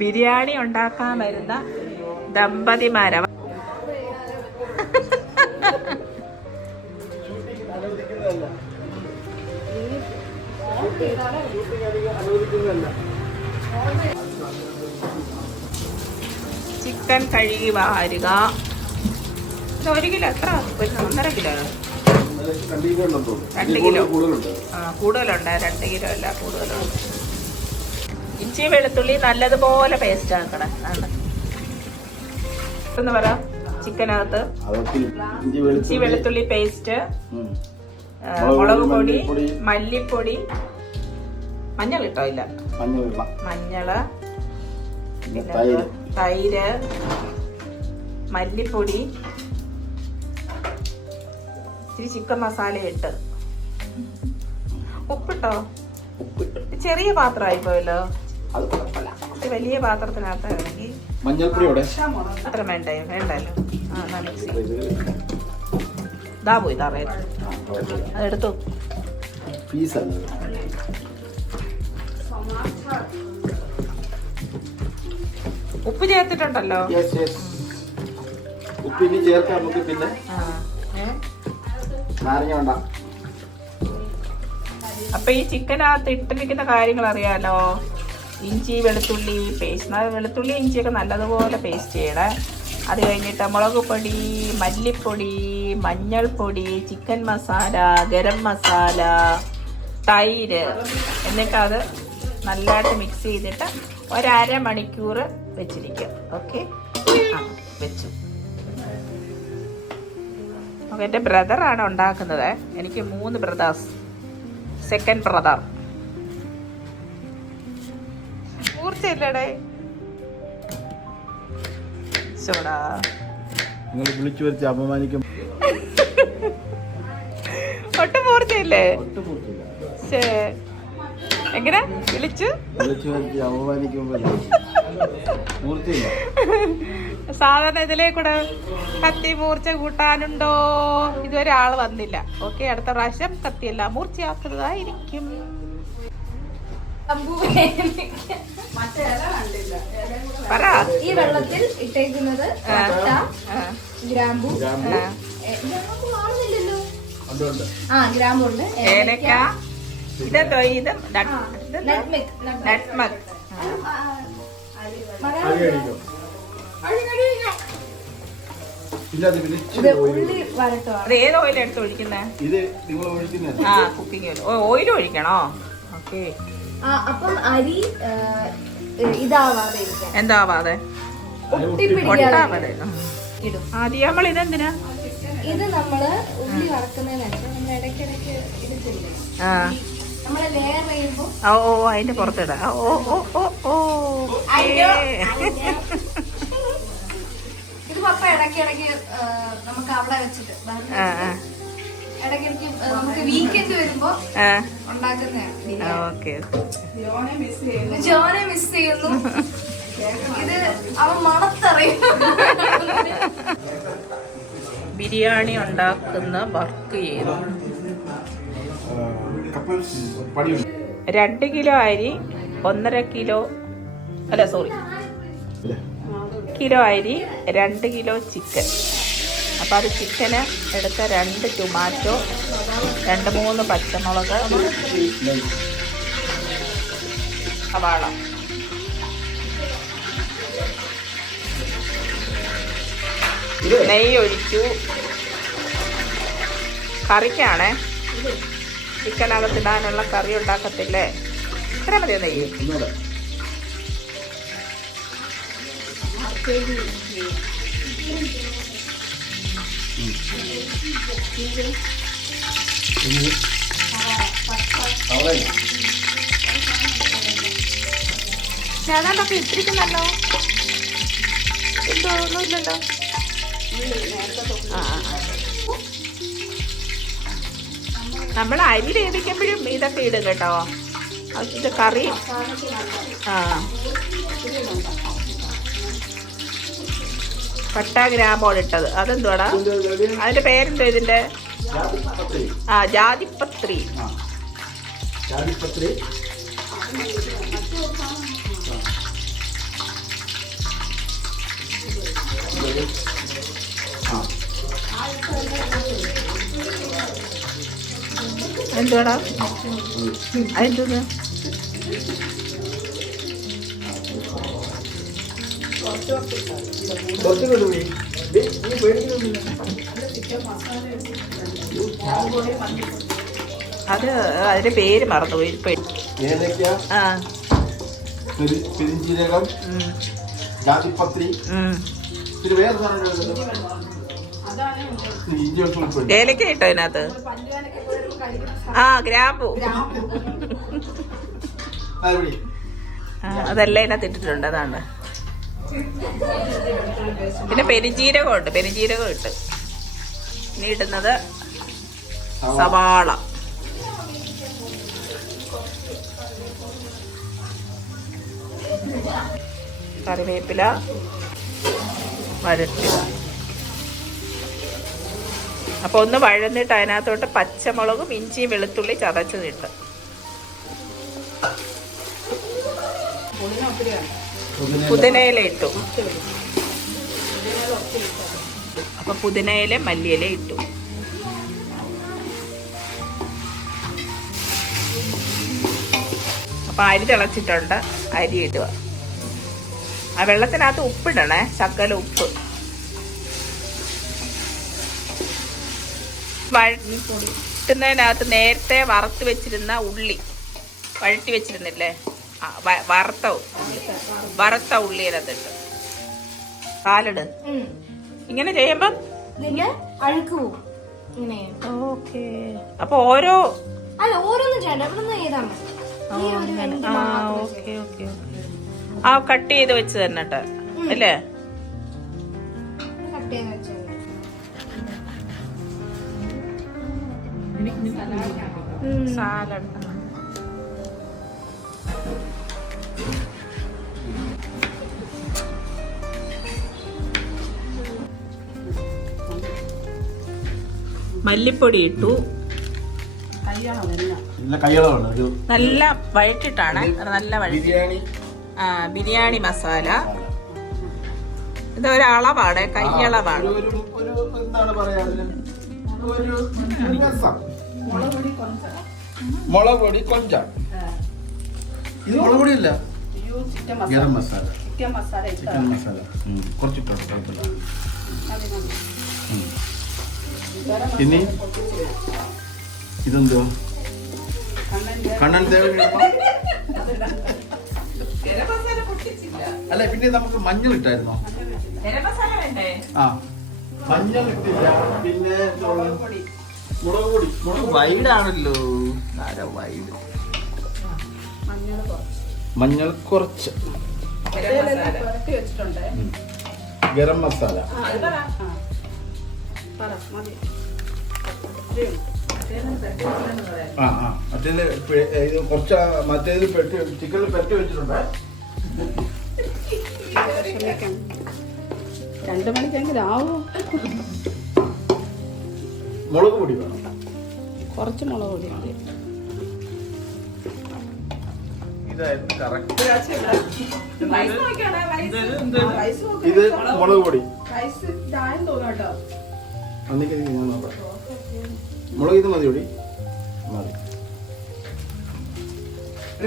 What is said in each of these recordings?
ബിരിയാണി ഉണ്ടാക്കാൻ വരുന്ന ദമ്പതിമാരെ. ചിക്കൻ കഴുകി വാരുക. ഇത് ഒരു കിലോ എത്ര? ഒരു ഒന്നര കിലോ. രണ്ട് കിലോ. ആ കൂടുതലുണ്ട്. രണ്ട് കിലോ അല്ല കൂടുതലുണ്ട്. ഇഞ്ചി വെളുത്തുള്ളി നല്ലതുപോലെ പേസ്റ്റ് ആക്കണം. എന്ന് പറ ചിക്കനകത്ത്. ഇഞ്ചി വെളുത്തുള്ളി. പേസ്റ്റ് മുളക് പൊടി മല്ലിപ്പൊടി. മഞ്ഞൾ ഇട്ടോ ഇല്ല മഞ്ഞൾ. തൈര്. മല്ലിപ്പൊടി. ഇച്ചിരി ചിക്കൻ മസാല ഇട്ട്. ഉപ്പിട്ടോ? ചെറിയ പാത്രമായി പോയല്ലോ ഇത് വലിയ പാത്രത്തിനകത്താണെങ്കിൽ മഞ്ഞൾപ്പൊടിയോടെ? അത്ര വേണ്ടേ വേണ്ടല്ലോ. ആ എന്നാ മിക്സി ഇതാ പോയി തറയത് അതെടുത്തു. പീസല്ല ഉപ്പ് ചേർത്തിട്ടുണ്ടല്ലോ. ഉപ്പ് ഇനി ചേർക്കാം നമുക്ക് പിന്നെ. നാരങ്ങ വേണ്ട. അപ്പൊ ഈ ചിക്കനകത്ത് ഇട്ടിരിക്കുന്ന കാര്യങ്ങൾ അറിയാലോ? ഇഞ്ചി വെളുത്തുള്ളി പേസ്റ്റ് വെളുത്തുള്ളി ഇഞ്ചിയൊക്കെ നല്ലതുപോലെ പേസ്റ്റ് ചെയ്യണേ. അത് കഴിഞ്ഞിട്ട് മുളക് പൊടി മല്ലിപ്പൊടി മഞ്ഞൾപ്പൊടി ചിക്കൻ മസാല ഗരം മസാല തൈര് എന്നിട്ട് അത് നല്ലതായിട്ട് മിക്സ് ചെയ്തിട്ട് ഒരര മണിക്കൂർ വെച്ചിരിക്കും. ഓക്കെ ആ വെച്ചു. എന്റെ ബ്രദറാണ് ഉണ്ടാക്കുന്നത്. എനിക്ക് മൂന്ന് ബ്രദേഴ്സ് സെക്കൻഡ് ബ്രദർ മൂർച്ചയില്ലടേ ചോടാ നിങ്ങൾ വിളിച്ചു വരച്ച് അപമാനിക്കും. ഒട്ടും മൂർച്ചയില്ലേ ശേ എങ്ങനെ? വിളിച്ചു? വിളിച്ചു വരച്ച് അപമാനിക്കുമ്പോൾ പൂർത്തിയില്ല. സാധാരണ ഇതിലേ കൂടെ കത്തി മൂർച്ച കൂട്ടാനുണ്ടോ? ഇതുവരെ ആൾ വന്നില്ല. ഓക്കെ അടുത്ത പ്രാവശ്യം കത്തിയല്ല മൂർച്ചയാക്കുന്നതായിരിക്കും. പറ. ഈ വെള്ളത്തിൽ ഇട്ടേക്കുന്നത് ആ. പട്ട ഗ്രാമ്പു. ഗ്രാമ്പു. ആ. ഗ്രാമ്പു കാണുന്നില്ലല്ലോ ഉണ്ട് ഉണ്ട്. ആ ഗ്രാമ്പു ഉണ്ട്. ഏലക്ക. ഇതെന്തോ ഇത് നട്ട്മക് ഏത് ഓയിൽ എടുത്ത് ഒഴിക്കുന്നത് ഇത് നിങ്ങൾ ഒഴിക്കുന്നത് ആ കുക്കിംഗ് ഓയിൽ ഓയിൽ ഒഴിക്കണോ? ഓക്കെ അപ്പം അരി ഇതാവാതെ എന്താവാതെ? ഒട്ടിപ്പിടിക്കാതെ ഒട്ടാവാതെ. ഇടും. ആദ്യം നമ്മൾ ഇതെന്തിനാ? ഇത് നമ്മൾ ഉള്ളി വറക്കുന്നതിനകത്ത് നമ്മൾ ഇടയ്ക്കിടയ്ക്ക് ഇത് ചെയ്യണം. നമ്മൾ ലെയർ ചെയ്യുമ്പോൾ ഓ ഓ അതിന്റെ പുറത്തിടാ. ഓ ഓ ഓ ഓ. ഇത് പപ്പ ഇടയ്ക്കിടയ്ക്ക് ഇടയ്ക്ക് നമുക്ക് അവിടെ വെച്ചിട്ട് ഓക്കെ ജോനെ മിസ് ചെയ്യുന്നു. ഇത് അവൻ മണത്തറിയും. ബിരിയാണി ഉണ്ടാക്കുന്ന വർക്ക് ചെയ്തു. രണ്ട് കിലോ അരി ഒന്നര കിലോ അല്ല സോറി കിലോ അരി രണ്ട് കിലോ ചിക്കൻ. അപ്പോൾ അത് ചിക്കന് എടുത്ത രണ്ട് ടൊമാറ്റോ രണ്ട് മൂന്ന് പച്ചമുളക് സവാള. നെയ്യ് ഒഴിച്ചു. കറിക്കാണേ. ചിക്കനകത്തിടാനുള്ള കറി ഉണ്ടാക്കത്തില്ലേ? ഇത്ര മതിയോ നെയ്യ്? Thank അവിടെ നമ്മൾ അരി വേവിക്കുമ്പോഴും ഇതൊക്കെ ഇടും കേട്ടോ കറി ആ പട്ട ഗ്രാമ്പോട് ഇട്ടത്. അതെന്തുവാടാ? അതിന്റെ പേരെന്തോ ഇതിന്റെ? ആ ജാതിപത്രി ജാതിപത്രി എന്തുവാടാ അതെന്തോന്ന് ഡേയ്, നീ. അത് അതിന്റെ പേര് മറന്നുപോയി. ആ. ജാതിപത്രി. പിന്നെ വേറെ ഏലക്ക ഇട്ടോ അതിനകത്ത്? ആ ഗ്രാമ്പു. അതെല്ലാം ഇതിനകത്ത് ഇട്ടിട്ടുണ്ട് അതാണ്. പിന്നെ പെരുജീരകം ഉണ്ട് പെരുജീരകം ഇട്ട് ഇനി ഇടുന്നത് സവാള. കറിവേപ്പില വഴറ്റുക അപ്പൊ ഒന്ന് വഴന്നിട്ട് അതിനകത്തോട്ട് പച്ചമുളകും ഇഞ്ചിയും വെളുത്തുള്ളി ചതച്ചതിട്ട് പുതിനയില. ഇട്ടു. അപ്പൊ പുതിനയില മല്ലിയില ഇട്ടു. അപ്പൊ അരി തിളച്ചിട്ടുണ്ട്. അരി ഇടുക. ആ വെള്ളത്തിനകത്ത് ഉപ്പിടണേ. ശക്കല ഉപ്പ്. വഴറ്റുന്നതിനകത്ത് നേരത്തെ വറുത്ത് വെച്ചിരുന്ന ഉള്ളി. വഴറ്റി വെച്ചിരുന്നില്ലേ? വറുത്ത വറുത്ത ഉള്ളി അതിനകത്തിട്ട് കാലിട് ഇങ്ങനെ ചെയ്യുമ്പം അഴുക്ക് ഓക്കെ. അപ്പൊ ഓരോ അല്ല ഓരോന്നും ചെയ്യണ്ട. ചെയ്താൽ മതി. ആ കട്ട് ചെയ്ത് വെച്ച് തന്നിട്ട് അല്ലേ? കട്ട് ചെയ്ത് വെച്ചാൽ സാലഡ്. മല്ലിപ്പൊടി ഇട്ടു. നല്ല വഴറ്റിട്ടാണ്. നല്ല വഴറ്റി. ബിരിയാണി. ആ ബിരിയാണി മസാല. ഇത് ഒരളവാണ് കയ്യളവാണ്. ഒരു ഒരു ഒരു എന്താണ് പറയാ ഒരു രസം. മുളക് പൊടി കൊഞ്ചം. ഇത് മുളക് ഗരം മസാല. ചിക്കൻ മസാല കുറച്ച് കുറച്ചിട്ടുണ്ട് കുഴപ്പമില്ല. ഇനി ഇതെന്തോ കണ്ണൻ തേവ അല്ല പിന്നെ നമുക്ക് മഞ്ഞൾ ഇട്ടായിരുന്നോ? ആ മഞ്ഞൾ ഇട്ടില്ല. പിന്നെ? മുളക് പൊടി. മുളക് വൈഡാണല്ലോ. ആരാ വൈഡ്. മഞ്ഞൾ കുറച്ച്. ഗരം മസാല. ആ ആ. മറ്റേത് ഇത് കുറച്ച് മറ്റേത് പെട്ടി ചിക്കനിൽ പെട്ടി വെച്ചിട്ടുണ്ട്. രണ്ടു മണിക്കെങ്കിലും ആവോ? മുളക് പൊടി വേണം. കുറച്ച് മുളക് പൊടി മതി. ഇത് മുളക് പൊടി. കേട്ടോ. അന്നിക്ക് ഞാൻ നോക്കാം. മുളക് ഇത് മതി കൂടി മതി.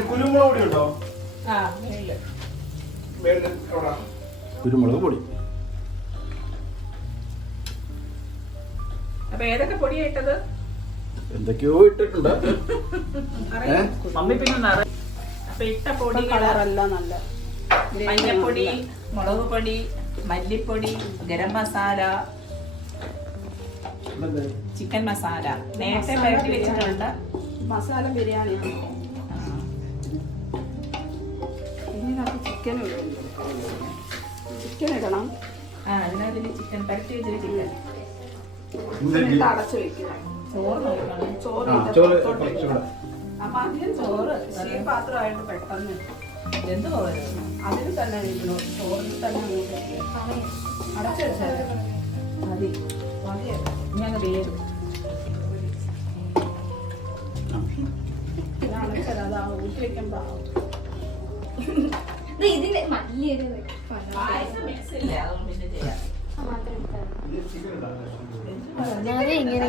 കുരുമുളക് പൊടി ഉണ്ടോ? കുരുമുളക് പൊടി. അപ്പൊ ഏതൊക്കെ പൊടിയാ ഇട്ടത്? എന്തൊക്കെയോ ഇട്ടിട്ടുണ്ട്? മമ്മി പിന്നെ നിറ അപ്പൊ ഇട്ട പൊടികൾ കളറല്ല നല്ല. മഞ്ഞപ്പൊടി മുളക് പൊടി മല്ലിപ്പൊടി ഗരം മസാല? ചിക്കൻ മസാല നേരത്തെ പരട്ടി വെച്ചിട്ടുണ്ട്. മസാല ബിരിയാണിയാണ് ഇതിനകത്ത് ചിക്കൻ ചിക്കൻ ഇടണം. ആ അതിനകത്ത് ചിക്കൻ പരട്ടി വെച്ചിട്ട് ചിക്കൻ അടച്ചു വെക്കുക. ചോറ് ചോറ്. അപ്പൊ അധികം ചോറ് പാത്രമായിട്ട് പെട്ടെന്ന്. എന്ത് പോകരുത് അതിൽ തന്നെ ചോറിന് ചോറിൽ തന്നെ. അടച്ചു വെച്ചാൽ മതി. മതിയല്ലോ. ഇങ്ങനെ വേരും ഇങ്ങനെ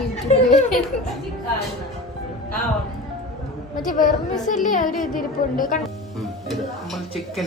മറ്റേ വെർമിസല്ലേ അവർ ഇതിരിപ്പുണ്ട്. ചിക്കൻ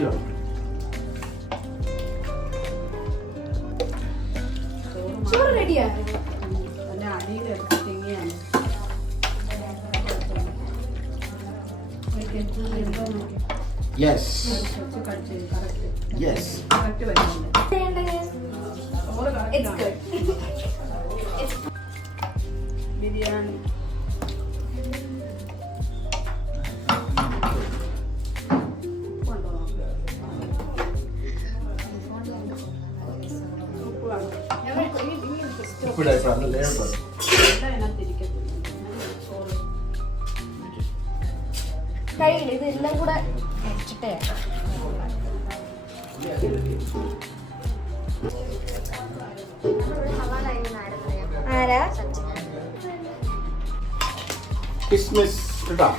ഇച്ചിരി വെള്ളം ചോറ് റെഡിയായോ യെസ് ആരാ? കിസ്മിസ് ഇടാം.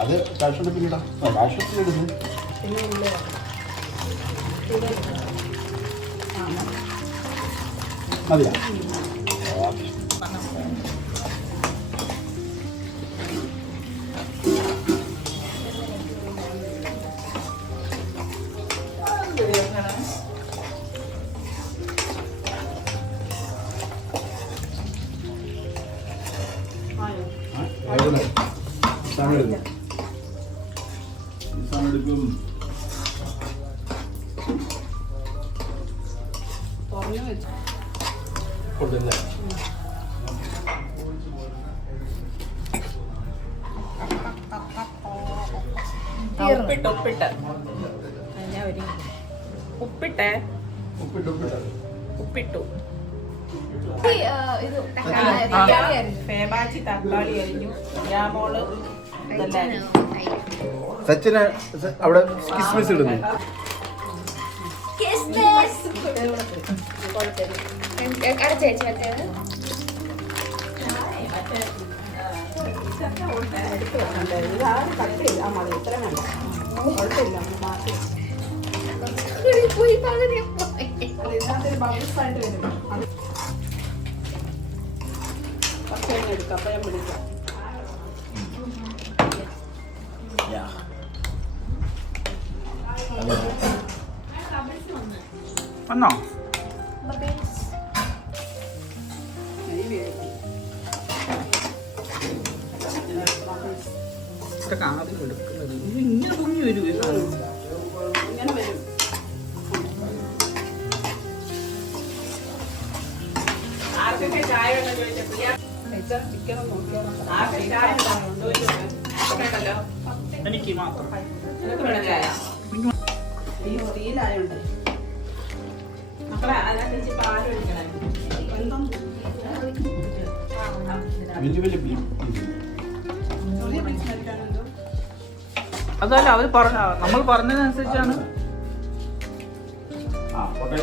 അത് കാഷ്നട്ട് പിന്നെ ഇടാം കാഷ്നട്ടിൽ ഇടുന്നു മതിയാ? കൊണ്ടുവന്നത് സച്ചിന് അവിടെ കിസ്മിസ് ഇടുന്നു. കിസ്മിസ്. അടുത്ത ചേച്ചി മറ്റേത് പോയി പകുതി എടുക്കാം അപ്പം ഞാൻ വിളിക്കാം വന്നോ? അതല്ല അവർ പറഞ്ഞ നമ്മൾ പറഞ്ഞതനുസരിച്ചാണ്. ആ ഓക്കെ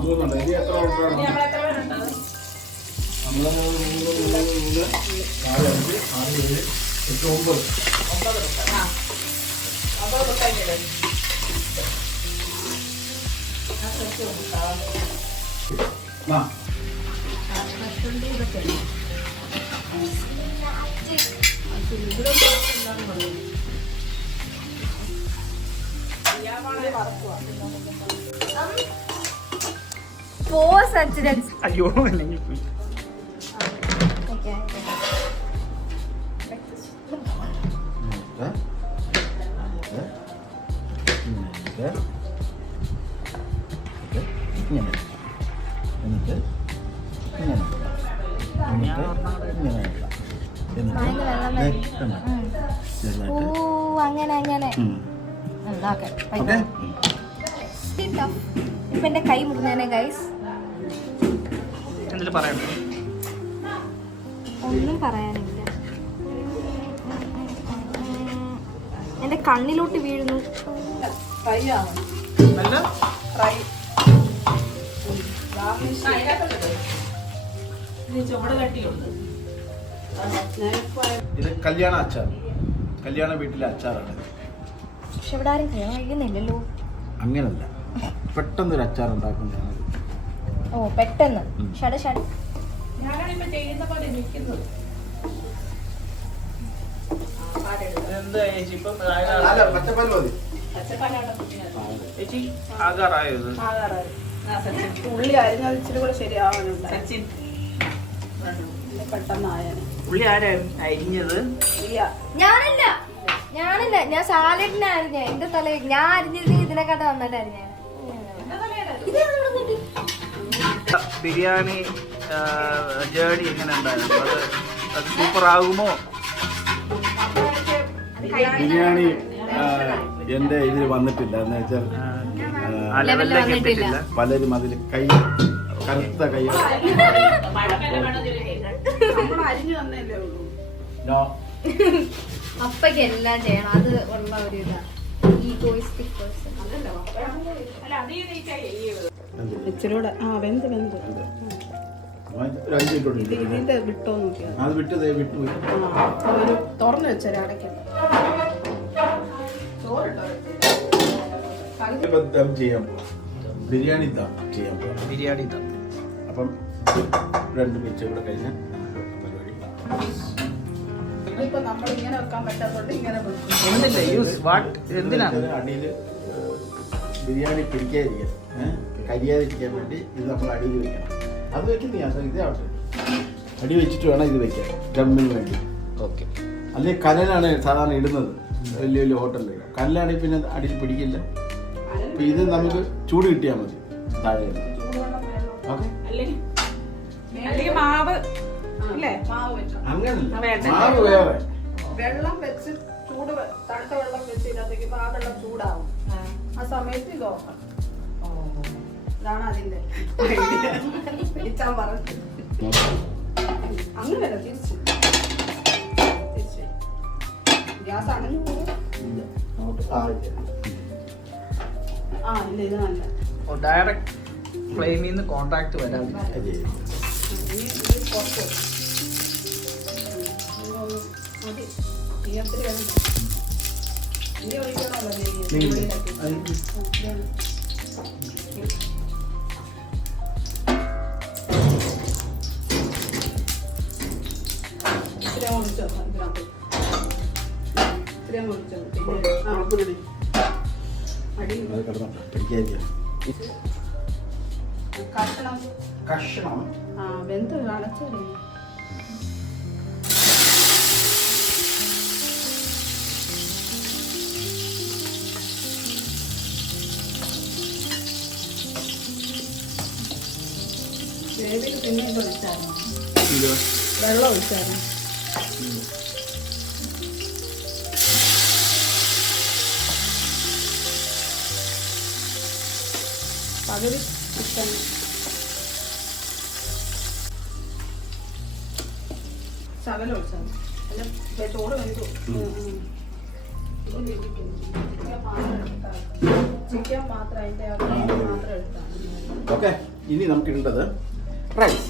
മൂന്നുണ്ട് ഇനി എത്ര ഉണ്ടോ നമ്മൾ മൂന്ന് മൂന്ന് മൂന്ന് നാല് അഞ്ച് ആറ് ഏഴ് എട്ട് ഒമ്പത് ആ പത്തുണ്ട് ഇതൊക്കെയാണ് പോ സച്ചിരൻ അയ്യോ അല്ലെങ്കിൽ എന്നിട്ട് ഇങ്ങനെ എന്നിട്ട് ഇങ്ങനെ വെക്കാം എന്നിട്ട് ഓ അങ്ങനെ അങ്ങനെ. ഓക്കെ. ഇപ്പൊ എന്റെ കൈ മുറിഞ്ഞേനെ ഗൈസ് ഒന്നും പറയാനില്ല. എന്റെ കണ്ണിലോട്ട് വീഴുന്നു. ഫ്രൈ ആണ്? ഫ്രൈ. ഇത് കല്യാണ അച്ചാർ. കല്യാണ വീട്ടിലെ അച്ചാറാണ്. പക്ഷെ ഇവിടെ ആരും കല്യാണം കഴിക്കുന്നില്ലല്ലോ. അങ്ങനല്ല. പെട്ടെന്നൊരു അച്ചാർ ഉണ്ടാക്കുന്നതാണ്. ഓ പെട്ടെന്ന്. ഷട ഷട. ഞാനാണിപ്പോ ചെയ്യുന്ന പോലെ നിൽക്കുന്നത്. ചേച്ചി? ഇപ്പം പച്ചപ്പാൽ മതി. ചേച്ചി ആകാറായോ ഇത്? ആകാറായി. ആ, സച്ചിൻ. ഉള്ളി അരിഞ്ഞത് ഇച്ചിരി കൂടെ ശരിയാവാനുണ്ട്. പെട്ടെന്ന് പുള്ളി ആരായിരുന്നു അരിഞ്ഞത്? ഇല്ല. ഞാനല്ല. ഞാനല്ല. ഞാൻ സാലഡിനെ അരിഞ്ഞ. എന്റെ തല ഞാൻ അരിഞ്ഞത് ഇതിനെക്കാട്ട് നന്നായിട്ട് അരിഞ്ഞ. ബിരിയാണി ജേണി എങ്ങനെ ഉണ്ടായിരുന്നു? അത് സൂപ്പർ ആകുമോ? ബിരിയാണി എന്റെ ഇതിൽ വന്നിട്ടില്ല. എന്ന് വെച്ചാൽ പലരും അതിൽ കൈ കറുത്ത കയ്യോ. അപ്പയ്ക്ക് എല്ലാം ചെയ്യണം. അത് ഉള്ള ഒരു ഇതാ. ഈഗോയിസ്റ്റിക് പേഴ്സൺ ആ വെന്ത് വെന്ത്. ഇതിന്റെ വിട്ടോ നോക്കിയാൽ അത് വിട്ടതേ വിട്ടു. ആ ഒരു തുറന്നു വെച്ചാൽ അടയ്ക്കണ്ട ചോറിട്ടോ ഇപ്പം ദം ചെയ്യാൻ ബിരിയാണി ചെയ്യാൻ ബിരിയാണി ഇതാ അപ്പം രണ്ട് മിനിറ്റ് കൂടെ കഴിഞ്ഞാൽ പരിപാടി. ഇതിപ്പോ നമ്മൾ ഇങ്ങനെ വെക്കാൻ പറ്റാത്തതുകൊണ്ട് ഇങ്ങനെ വെക്കും. എന്തില്ല യൂസ് വാട്ട്? എന്തിനാണ് അടിയിൽ ബിരിയാണി പിടിക്കാതിരിക്കാൻ കരിയാതിരിക്കാൻ വേണ്ടി ഇത് നമ്മൾ അടിയിൽ വെക്കണം. അത് വെക്കുന്ന ഞാൻ ഇതേ ആവശ്യം അടി വെച്ചിട്ട് വേണം ഇത് വെക്കാൻ ദമ്മിന് വേണ്ടി. ഓക്കെ. അല്ലെങ്കിൽ കനലാണ് സാധാരണ ഇടുന്നത് വലിയ വലിയ ഹോട്ടലിൽ കനലാണെങ്കിൽ പിന്നെ അടിയിൽ പിടിക്കില്ല. അപ്പം ഇത് നമുക്ക് ചൂട് കിട്ടിയാൽ മതി താഴെ അല്ലെങ്കിൽ മാവ് അല്ലേ മാവ് വെച്ചോ. അങ്ങനല്ല. മാവ് വേറെ. വെള്ളം വെച്ച് ചൂട് തണുത്ത വെള്ളം വെച്ച് ഇതിനകത്തേക്ക് ആ വെള്ളം ചൂടാവും. ആ. സമയത്ത് ഇത് ഓഫാം ഇതാണ് അതിന്റെ പിടിച്ചാൻ പറഞ്ഞു അങ്ങനെയല്ല തിരിച്ച്. തിരിച്ച്. ഗ്യാസ് അണഞ്ഞു പോകും ആ ഇല്ല. ഇത് നല്ല. ഡയറക്റ്റ് ഫ്ലെയിമിൽ നിന്ന് കോൺടാക്ട് വരാതെ അത് ചെയ്യും. ഇനി ഇത് കുറച്ച് ഇതൊന്ന് മതി തീയത്തിരി വേണം ഇനി ഒഴിക്കണമല്ലോ നെയ്യ്. നെയ്യ്. ഉള്ളിലേക്ക്. അത് ആ, ഇതാണ്. ഇത്തിരി അങ്ങ് ഒഴിച്ച് വെക്കാം ഇതിനകത്ത്. ഇത്തിരി അങ്ങ് ഒഴിച്ച് വെക്കാം. പിന്നെ ആ, അടി അത് കിടന്നോട്ടെ പിടിക്കാതിരിക്കാൻ കഷണം. കഷ്ണം. ആ വെന്ത് അടച്ചല്ലേ വേവിൽ പിന്നെ ഇത് ഒഴിച്ചായിരുന്നു. വെള്ളം ഒഴിച്ചായിരുന്നു. പകുതി ചിക്കൻ ശകലം ഒഴിച്ചാൽ അല്ല ഇപ്പൊ ചോറ് വെന്തു. ചിക്കൻ മാത്രം അതിന്റെ ആ ഗ്രേവി മാത്രം എടുത്താൽ ഓക്കെ ഇനി നമുക്ക് ഇടേണ്ടത് റൈസ്.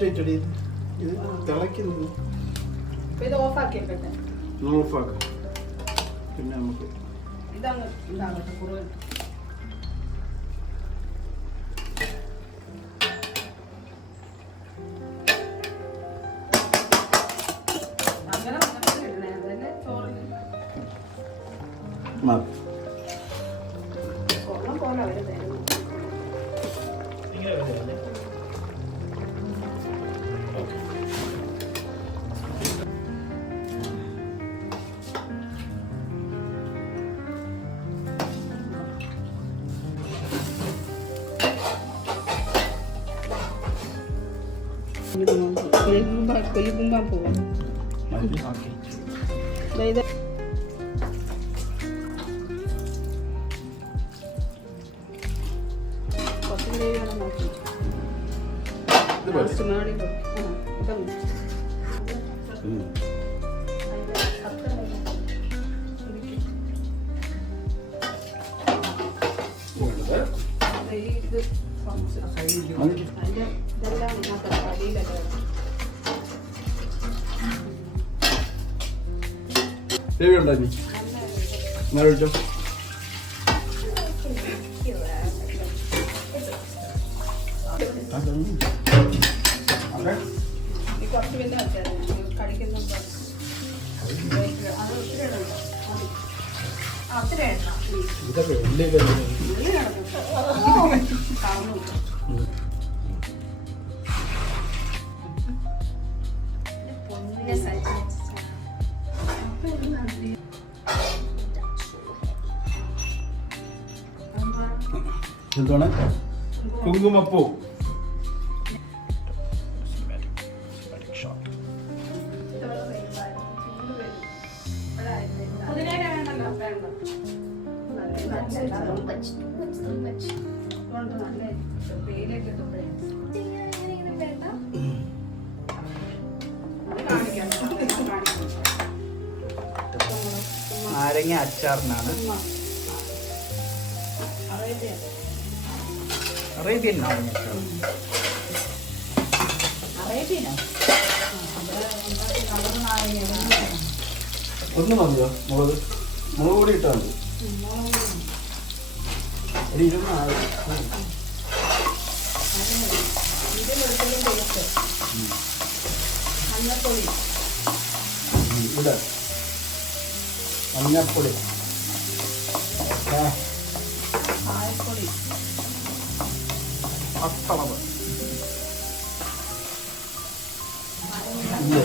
കുറച്ച് വെച്ചടി ഇത് തിളയ്ക്കുന്നത് ഇത് ഓഫാക്കി. ഓഫാക്കാം പിന്നെ നമുക്ക് ഇതാണ് ഇതാകട്ടെ കുറവ്. മതി ഓക്കെ. ഇത് മതി സേവി ഉണ്ടോ നീ എന്നാ വിളിച്ചോ ഇതൊക്കെ വലിയ പൊന്നിനെ സജ്ജ എന്താണ് കുങ്കുമപ്പൂ ഇട്ടാൽ മഞ്ഞപ്പൊടി. പത്തളവ് ഇല്ലേ?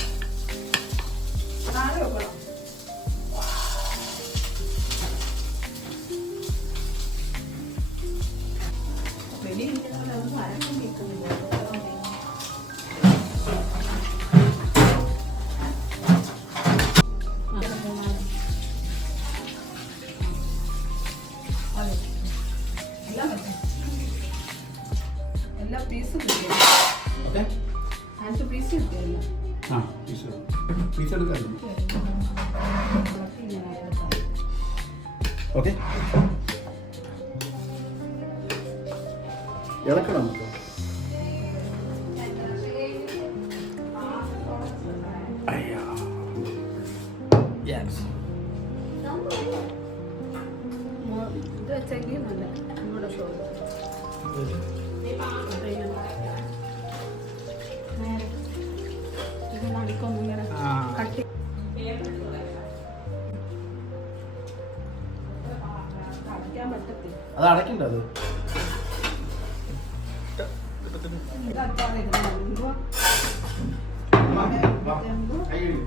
ആ ഓക്കെ. ഇളക്കണം നമുക്ക്. ഇടുന്നത് എന്തുവാ എന്തുവാ കൈ കഴുകി.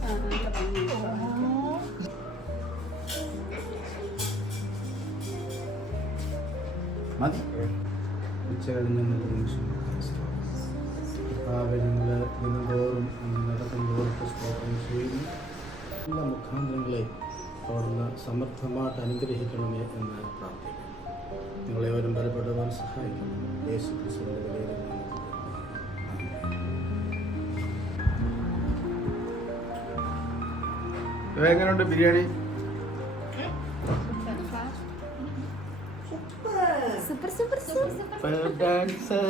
ആ, നല്ല ഭംഗിയുണ്ട്. മതി ഉച്ച കഴിഞ്ഞ നല്ല അനുഗ്രഹിക്കണമേ എന്ന് പ്രാർത്ഥിക്കുന്നു. നിങ്ങളെ വരും ബലപ്പെടുവാൻ സഹായിക്കുന്നു. യേശു ക്രിസ്തുവിന്റെ എങ്ങനെയുണ്ട് biryani? Super super super dancer